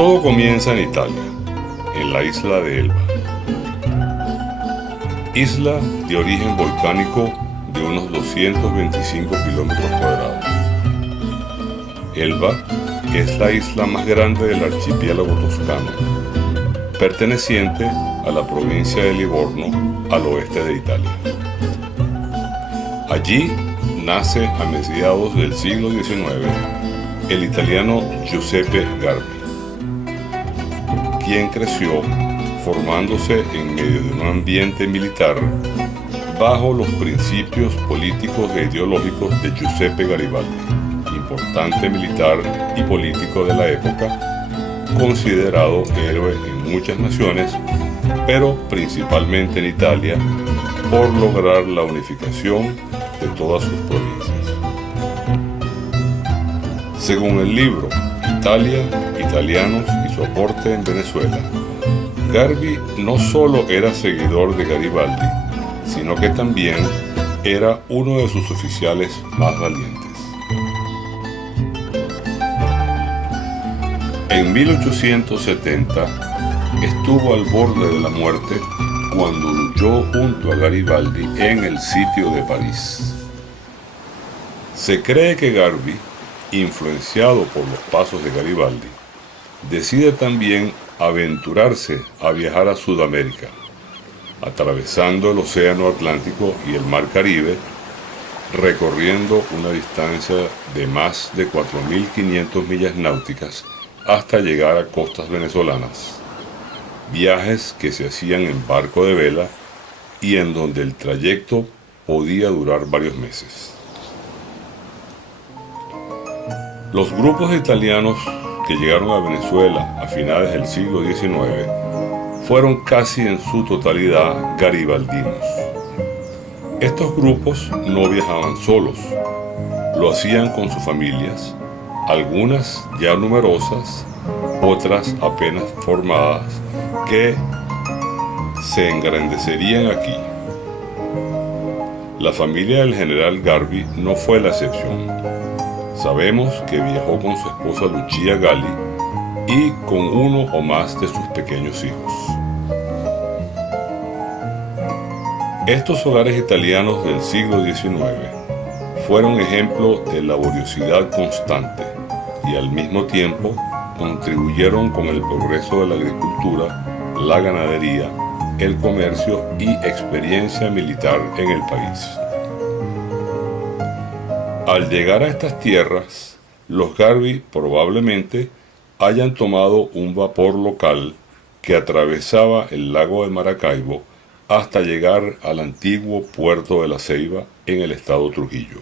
Todo comienza en Italia, en la isla de Elba. Isla de origen volcánico de unos 225 kilómetros cuadrados. Elba es la isla más grande del archipiélago toscano, perteneciente a la provincia de Livorno, al oeste de Italia. Allí nace a mediados del siglo XIX el italiano Giuseppe Garbi, quien creció formándose en medio de un ambiente militar bajo los principios políticos e ideológicos de Giuseppe Garibaldi, importante militar y político de la época, considerado héroe en muchas naciones, pero principalmente en Italia, por lograr la unificación de todas sus provincias. Según el libro Italia, Italianos y su aporte en Venezuela, Garbi no solo era seguidor de Garibaldi, sino que también era uno de sus oficiales más valientes. En 1870 estuvo al borde de la muerte cuando luchó junto a Garibaldi en el sitio de París. Se cree que Garbi, influenciado por los pasos de Garibaldi, decide también aventurarse a viajar a Sudamérica, atravesando el Océano Atlántico y el Mar Caribe, recorriendo una distancia de más de 4.500 millas náuticas hasta llegar a costas venezolanas, viajes que se hacían en barco de vela y en donde el trayecto podía durar varios meses. Los grupos italianos que llegaron a Venezuela a finales del siglo XIX fueron casi en su totalidad garibaldinos. Estos grupos no viajaban solos, lo hacían con sus familias, algunas ya numerosas, otras apenas formadas, que se engrandecerían aquí. La familia del general Garbi no fue la excepción. Sabemos que viajó con su esposa Lucia Galli y con uno o más de sus pequeños hijos. Estos hogares italianos del siglo XIX fueron ejemplo de laboriosidad constante y al mismo tiempo contribuyeron con el progreso de la agricultura, la ganadería, el comercio y experiencia militar en el país. Al llegar a estas tierras, los Garbi probablemente hayan tomado un vapor local que atravesaba el lago de Maracaibo hasta llegar al antiguo puerto de La Ceiba en el estado Trujillo.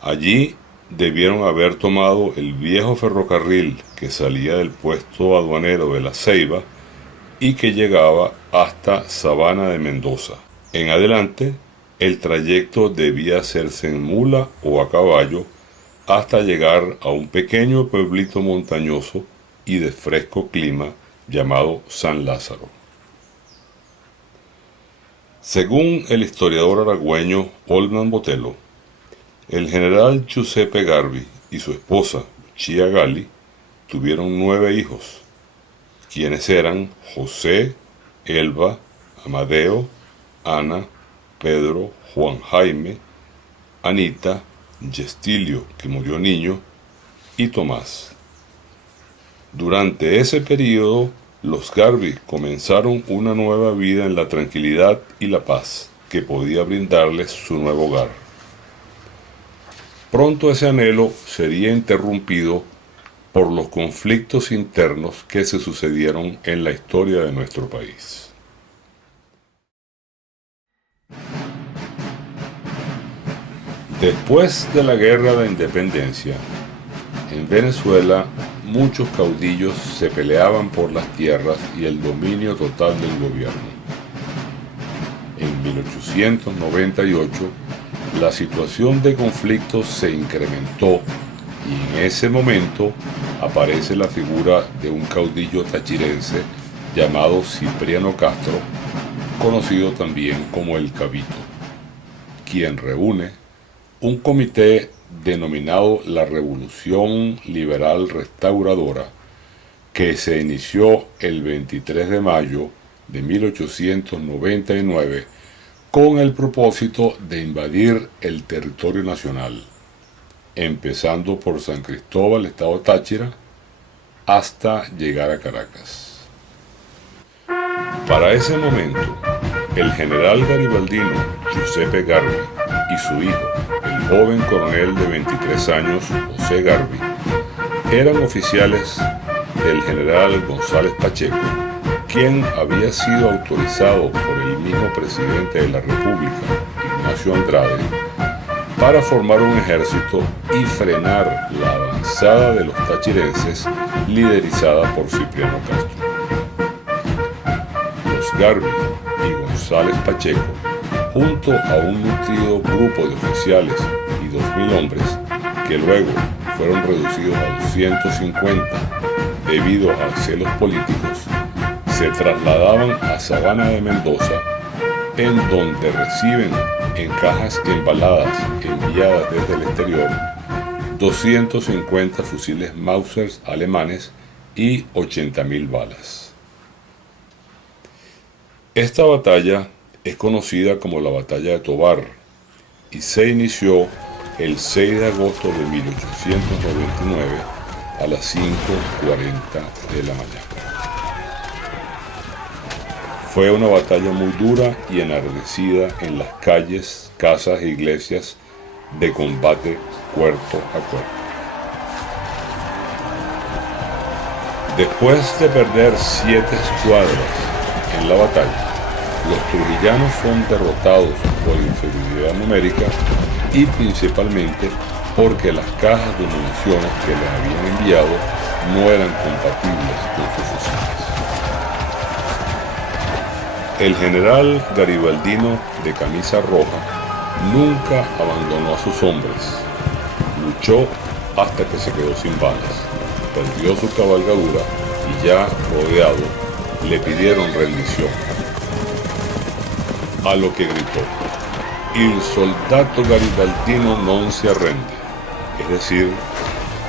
Allí debieron haber tomado el viejo ferrocarril que salía del puesto aduanero de La Ceiba y que llegaba hasta Sabana de Mendoza. En adelante, el trayecto debía hacerse en mula o a caballo hasta llegar a un pequeño pueblito montañoso y de fresco clima llamado San Lázaro. Según el historiador aragüeño Olman Botelho, el general Giuseppe Garbi y su esposa Lucia Galli tuvieron 9 hijos, quienes eran José, Elba, Amadeo, Ana, Pedro, Juan Jaime, Anita, Gestilio, que murió niño, y Tomás. Durante ese período, los Garbi comenzaron una nueva vida en la tranquilidad y la paz que podía brindarles su nuevo hogar. Pronto ese anhelo sería interrumpido por los conflictos internos que se sucedieron en la historia de nuestro país. Después de la Guerra de Independencia, en Venezuela muchos caudillos se peleaban por las tierras y el dominio total del gobierno. En 1898, la situación de conflicto se incrementó y en ese momento aparece la figura de un caudillo tachirense llamado Cipriano Castro, conocido también como el Cabito, quien reúne un comité denominado la Revolución Liberal Restauradora, que se inició el 23 de mayo de 1899 con el propósito de invadir el territorio nacional, empezando por San Cristóbal, estado Táchira, hasta llegar a Caracas. Para ese momento, el general garibaldino Giuseppe Garbi y su hijo, el joven coronel de 23 años José Garbi, eran oficiales del general González Pacheco, quien había sido autorizado por el mismo presidente de la República, Ignacio Andrade, para formar un ejército y frenar la avanzada de los tachirenses liderizada por Cipriano Castro. Los Garbi y González Pacheco, junto a un nutrido grupo de oficiales y 2.000 hombres, que luego fueron reducidos a 250 debido a celos políticos, se trasladaban a Sabana de Mendoza, en donde reciben en cajas embaladas enviadas desde el exterior 250 fusiles Mauser alemanes y 80.000 balas. Esta batalla es conocida como la Batalla de Tovar y se inició el 6 de agosto de 1899 a las 5:40 de la mañana. Fue una batalla muy dura y enardecida en las calles, casas e iglesias de combate cuerpo a cuerpo. Después de perder 7 escuadras en la batalla, los trujillanos son derrotados por inferioridad numérica y principalmente porque las cajas de municiones que les habían enviado no eran compatibles con sus fusiles. El general garibaldino de camisa roja nunca abandonó a sus hombres. Luchó hasta que se quedó sin balas, perdió su cabalgadura y ya rodeado le pidieron rendición. A lo que gritó: "Il soldato garibaldino non si arrende", es decir,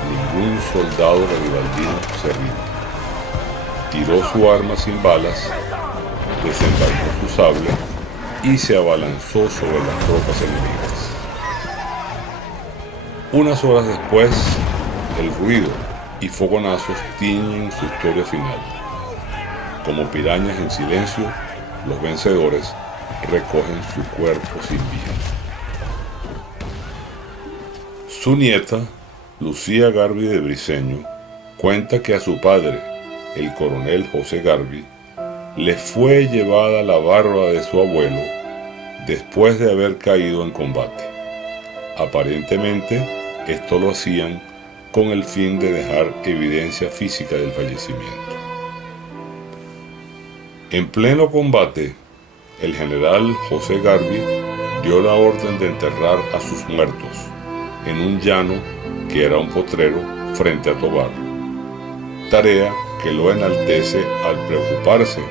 ningún soldado garibaldino se rinde. Tiró su arma sin balas, desenvainó su sable y se abalanzó sobre las tropas enemigas. Unas horas después, el ruido y fogonazos tiñen su historia final. Como pirañas en silencio, los vencedores recogen su cuerpo sin vida. Su nieta, Lucía Garbi de Briceño, cuenta que a su padre, el coronel José Garbi, le fue llevada la barba de su abuelo después de haber caído en combate. Aparentemente, esto lo hacían con el fin de dejar evidencia física del fallecimiento. En pleno combate, el general José Garbi dio la orden de enterrar a sus muertos en un llano que era un potrero frente a Tovar, tarea que lo enaltece al preocuparse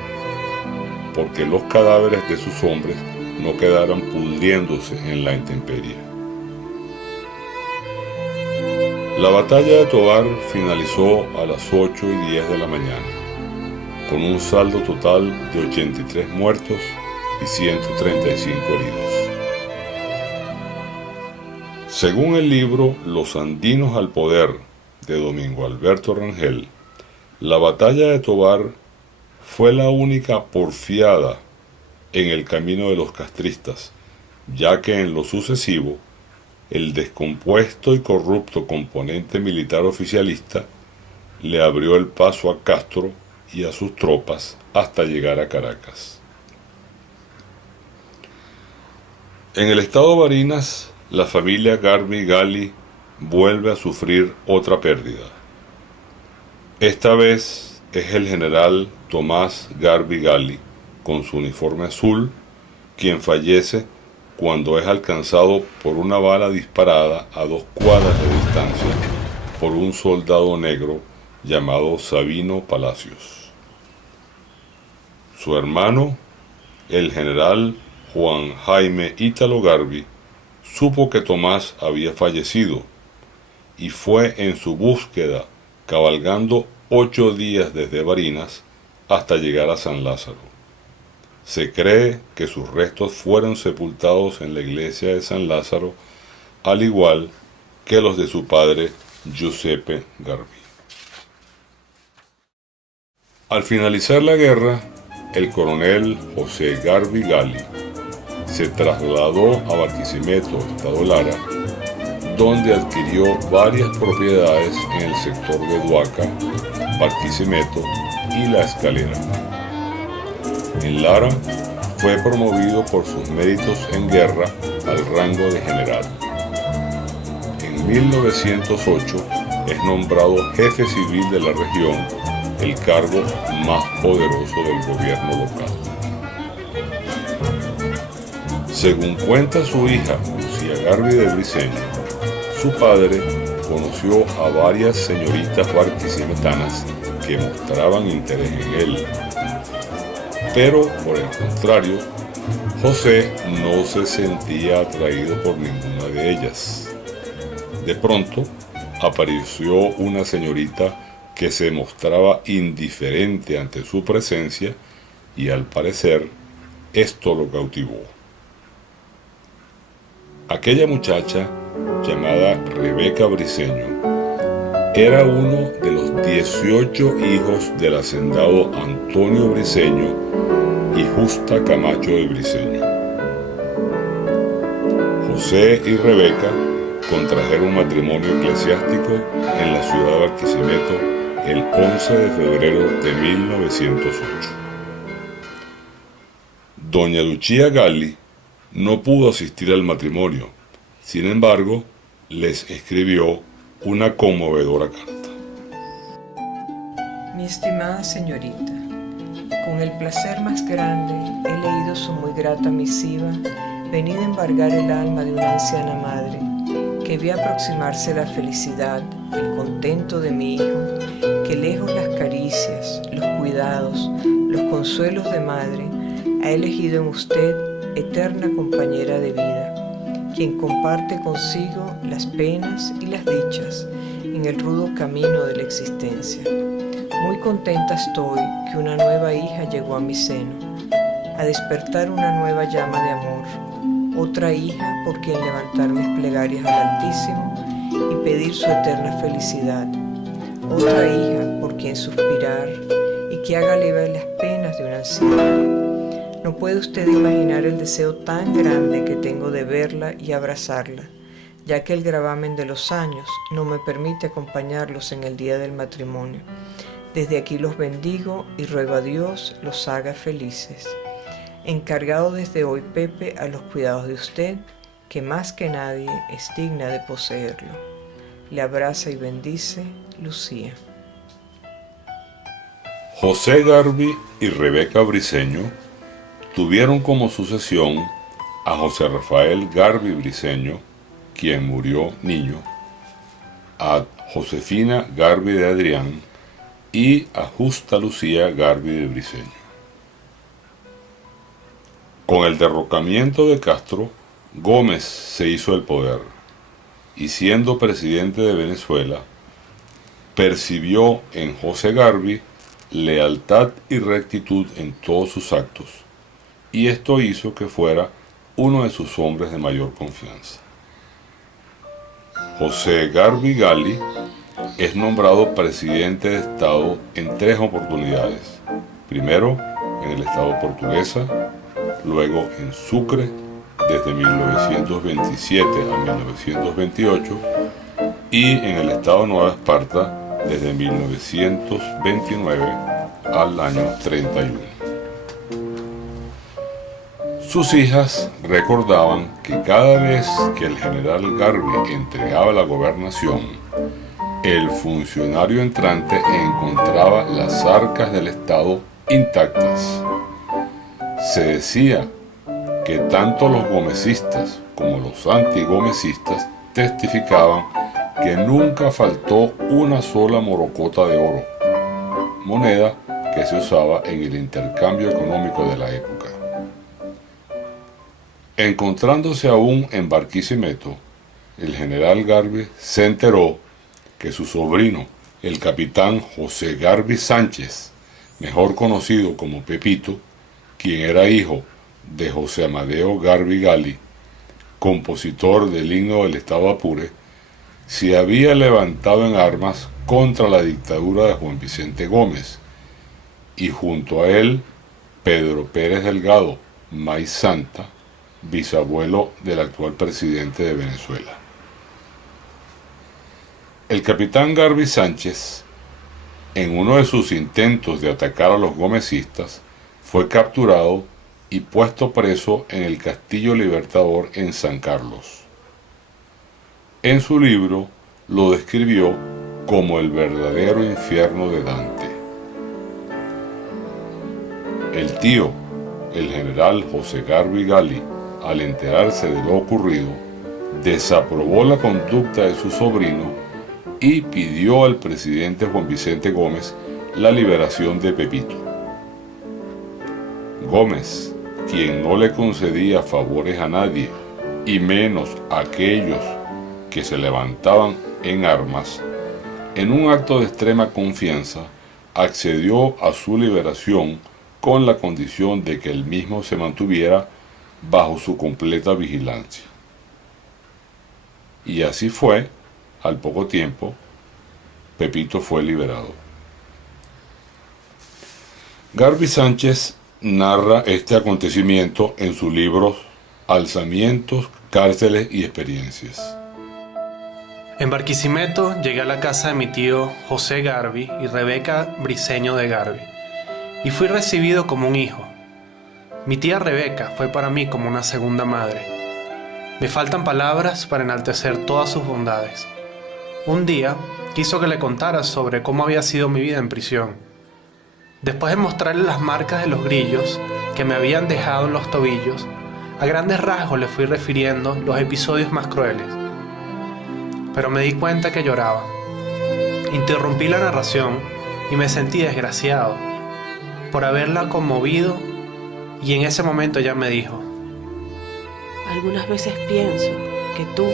porque los cadáveres de sus hombres no quedaran pudriéndose en la intemperie. La batalla de Tovar finalizó a las 8:10 de la mañana, con un saldo total de 83 muertos y 135 heridos. Según el libro Los andinos al poder de Domingo Alberto Rangel, la batalla de Tovar fue la única porfiada en el camino de los castristas, ya que en lo sucesivo el descompuesto y corrupto componente militar oficialista le abrió el paso a Castro y a sus tropas hasta llegar a Caracas. En el estado Barinas, la familia Garbi Gali vuelve a sufrir otra pérdida. Esta vez es el general Tomás Garbi Gali, con su uniforme azul, quien fallece cuando es alcanzado por una bala disparada a 2 cuadras de distancia por un soldado negro llamado Sabino Palacios. Su hermano, el general Juan Jaime Ítalo Garbi, supo que Tomás había fallecido y fue en su búsqueda, cabalgando 8 días desde Barinas hasta llegar a San Lázaro. Se cree que sus restos fueron sepultados en la iglesia de San Lázaro, al igual que los de su padre Giuseppe Garbi. Al finalizar la guerra, el coronel José Garbi Galli se trasladó a Barquisimeto, Estado Lara, donde adquirió varias propiedades en el sector de Duaca, Barquisimeto y La Escalera. En Lara fue promovido por sus méritos en guerra al rango de general. En 1908 es nombrado jefe civil de la región, el cargo más poderoso del gobierno local. Según cuenta su hija, Lucía Garbi de Briceño, su padre conoció a varias señoritas barquisimetanas que mostraban interés en él. Pero, por el contrario, José no se sentía atraído por ninguna de ellas. De pronto, apareció una señorita que se mostraba indiferente ante su presencia y, al parecer, esto lo cautivó. Aquella muchacha, llamada Rebeca Briceño, era uno de los 18 hijos del hacendado Antonio Briceño y Justa Camacho de Briceño. José y Rebeca contrajeron matrimonio eclesiástico en la ciudad de Barquisimeto el 11 de febrero de 1908. Doña Lucia Galli no pudo asistir al matrimonio, sin embargo, les escribió una conmovedora carta. Mi estimada señorita, con el placer más grande he leído su muy grata misiva, venida a embargar el alma de una anciana madre, que ve aproximarse la felicidad, el contento de mi hijo, que lejos las caricias, los cuidados, los consuelos de madre, ha elegido en usted eterna compañera de vida, quien comparte consigo las penas y las dichas en el rudo camino de la existencia. Muy contenta estoy que una nueva hija llegó a mi seno, a despertar una nueva llama de amor, otra hija por quien levantar mis plegarias al Altísimo y pedir su eterna felicidad, otra hija por quien suspirar y que haga leves las penas de una anciana. No puede usted imaginar el deseo tan grande que tengo de verla y abrazarla, ya que el gravamen de los años no me permite acompañarlos en el día del matrimonio. Desde aquí los bendigo y ruego a Dios los haga felices. Encargado desde hoy Pepe a los cuidados de usted, que más que nadie es digna de poseerlo. Le abraza y bendice Lucía. José Garbi y Rebeca Briceño tuvieron como sucesión a José Rafael Garbi Briceño, quien murió niño, a Josefina Garbi de Adrián y a Justa Lucía Garbi de Briceño. Con el derrocamiento de Castro, Gómez se hizo el poder y, siendo presidente de Venezuela, percibió en José Garbi lealtad y rectitud en todos sus actos, y esto hizo que fuera uno de sus hombres de mayor confianza. José Garbi Galli es nombrado presidente de Estado en 3 oportunidades, primero en el Estado Portuguesa, luego en Sucre desde 1927 a 1928 y en el Estado Nueva Esparta desde 1929 al año 31. Sus hijas recordaban que cada vez que el general Garbi entregaba la gobernación, el funcionario entrante encontraba las arcas del Estado intactas. Se decía que tanto los gomecistas como los antigomecistas testificaban que nunca faltó una sola morocota de oro, moneda que se usaba en el intercambio económico de la época. Encontrándose aún en Barquisimeto, el general Garbi se enteró que su sobrino, el capitán José Garby Sánchez, mejor conocido como Pepito, quien era hijo de José Amadeo Garby Gali, compositor del himno del Estado Apure, se había levantado en armas contra la dictadura de Juan Vicente Gómez, y junto a él Pedro Pérez Delgado Maíz Santa, bisabuelo del actual presidente de Venezuela. El capitán Garby Sánchez, en uno de sus intentos de atacar a los gomecistas, fue capturado y puesto preso en el Castillo Libertador en San Carlos. En su libro lo describió como el verdadero infierno de Dante. El tío, el general José Garby Gali, al enterarse de lo ocurrido, desaprobó la conducta de su sobrino y pidió al presidente Juan Vicente Gómez la liberación de Pepito. Gómez, quien no le concedía favores a nadie, y menos a aquellos que se levantaban en armas, en un acto de extrema confianza, accedió a su liberación con la condición de que él mismo se mantuviera bajo su completa vigilancia. Y así fue. Al poco tiempo, Pepito fue liberado. Garby Sánchez narra este acontecimiento en su libro Alzamientos, Cárceles y Experiencias. En Barquisimeto llegué a la casa de mi tío José Garby y Rebeca Briceño de Garby, y fui recibido como un hijo. Mi tía Rebeca fue para mí como una segunda madre. Me faltan palabras para enaltecer todas sus bondades. Un día quiso que le contara sobre cómo había sido mi vida en prisión. Después de mostrarle las marcas de los grillos que me habían dejado en los tobillos, a grandes rasgos le fui refiriendo los episodios más crueles. Pero me di cuenta que lloraba. Interrumpí la narración y me sentí desgraciado por haberla conmovido, y en ese momento ella me dijo: algunas veces pienso que tú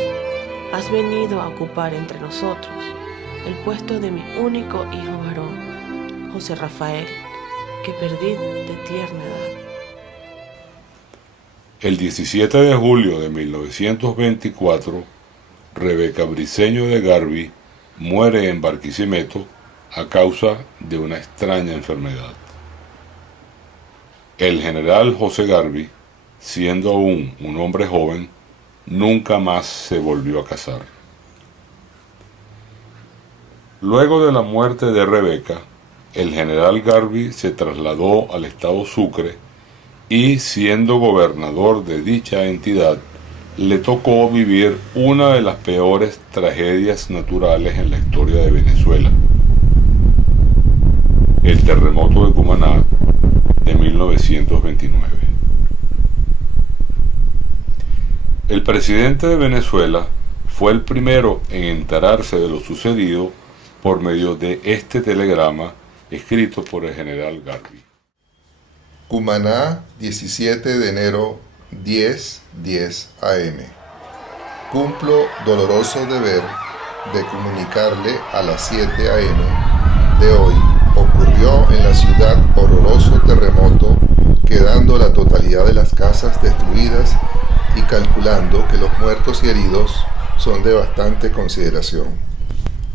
has venido a ocupar entre nosotros el puesto de mi único hijo varón, José Rafael, que perdí de tierna edad. El 17 de julio de 1924, Rebeca Briceño de Garby muere en Barquisimeto a causa de una extraña enfermedad. El general José Garby, siendo aún un hombre joven, nunca más se volvió a casar. Luego de la muerte de Rebeca, el general Garby se trasladó al estado Sucre y, siendo gobernador de dicha entidad, le tocó vivir una de las peores tragedias naturales en la historia de Venezuela: el terremoto de Cumaná de 1929. El presidente de Venezuela fue el primero en enterarse de lo sucedido por medio de este telegrama escrito por el general Garby. Cumaná, 17 de enero, 10:10 AM. Cumplo doloroso deber de comunicarle a las 7 AM de hoy ocurrió en la ciudad horroroso terremoto, quedando la totalidad de las casas destruidas y calculando que los muertos y heridos son de bastante consideración.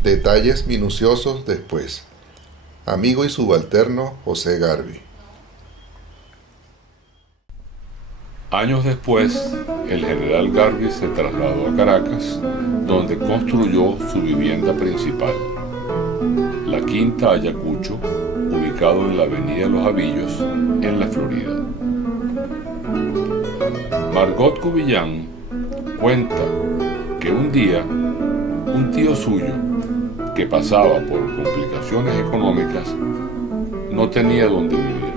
Detalles minuciosos después. Amigo y subalterno José Garby. Años después, el general Garby se trasladó a Caracas, donde construyó su vivienda principal, la Quinta Ayacucho, ubicado en la avenida Los Avillos, en la Florida. Margot Cubillán cuenta que un día un tío suyo, que pasaba por complicaciones económicas, no tenía dónde vivir.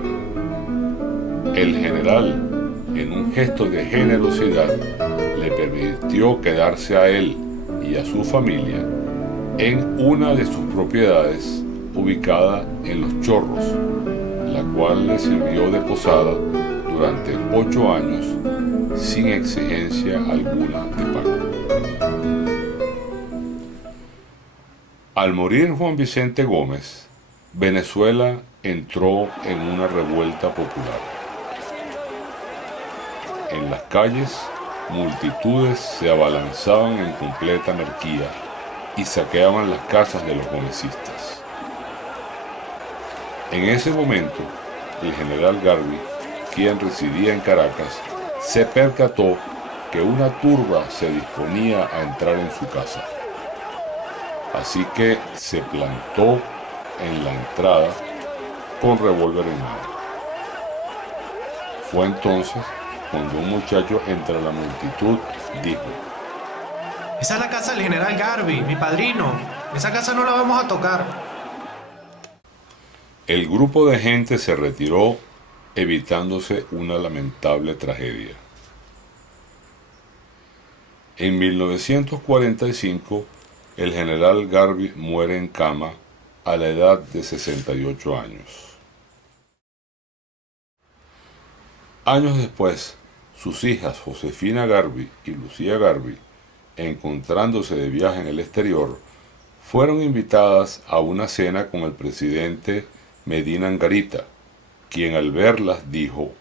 El general, en un gesto de generosidad, le permitió quedarse a él y a su familia en una de sus propiedades ubicada en Los Chorros, la cual le sirvió de posada durante 8 años sin exigencia alguna de pago. Al morir Juan Vicente Gómez, Venezuela entró en una revuelta popular. En las calles, multitudes se abalanzaban en completa anarquía y saqueaban las casas de los gomecistas. En ese momento, el general Garvey, quien residía en Caracas, se percató que una turba se disponía a entrar en su casa. Así que se plantó en la entrada con revólver en mano. Fue entonces cuando un muchacho entre la multitud dijo: Esa es la casa del general Garvey, mi padrino. Esa casa no la vamos a tocar. El grupo de gente se retiró, evitándose una lamentable tragedia. En 1945, el general Garvey muere en cama a la edad de 68 años. Años después, sus hijas Josefina Garvey y Lucía Garvey, encontrándose de viaje en el exterior, fueron invitadas a una cena con el presidente Medina Angarita, quien al verlas dijo: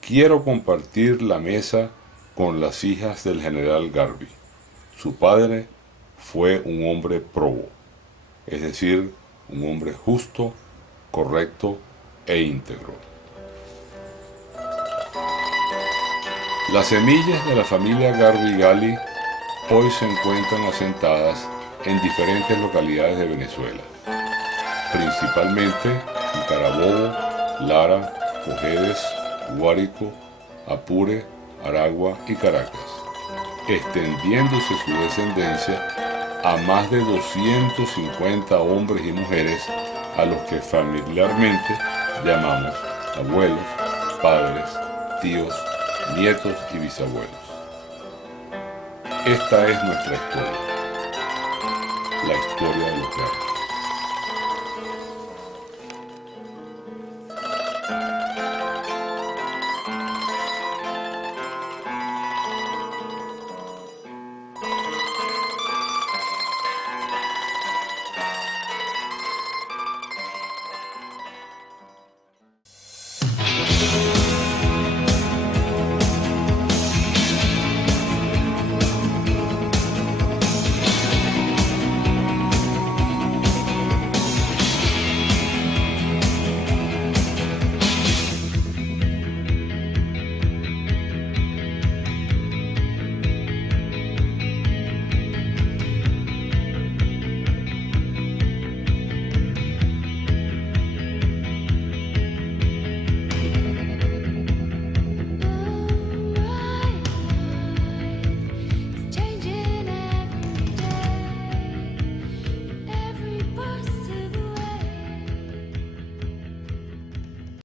«Quiero compartir la mesa con las hijas del general Garvey. Su padre fue un hombre probo, es decir, un hombre justo, correcto e íntegro». Las semillas de la familia Garvey Gali hoy se encuentran asentadas en diferentes localidades de Venezuela, principalmente en Carabobo, Lara, Cojedes, Guárico, Apure, Aragua y Caracas, extendiéndose su descendencia a más de 250 hombres y mujeres a los que familiarmente llamamos abuelos, padres, tíos, nietos y bisabuelos. Esta es nuestra historia, la historia de los Garvey.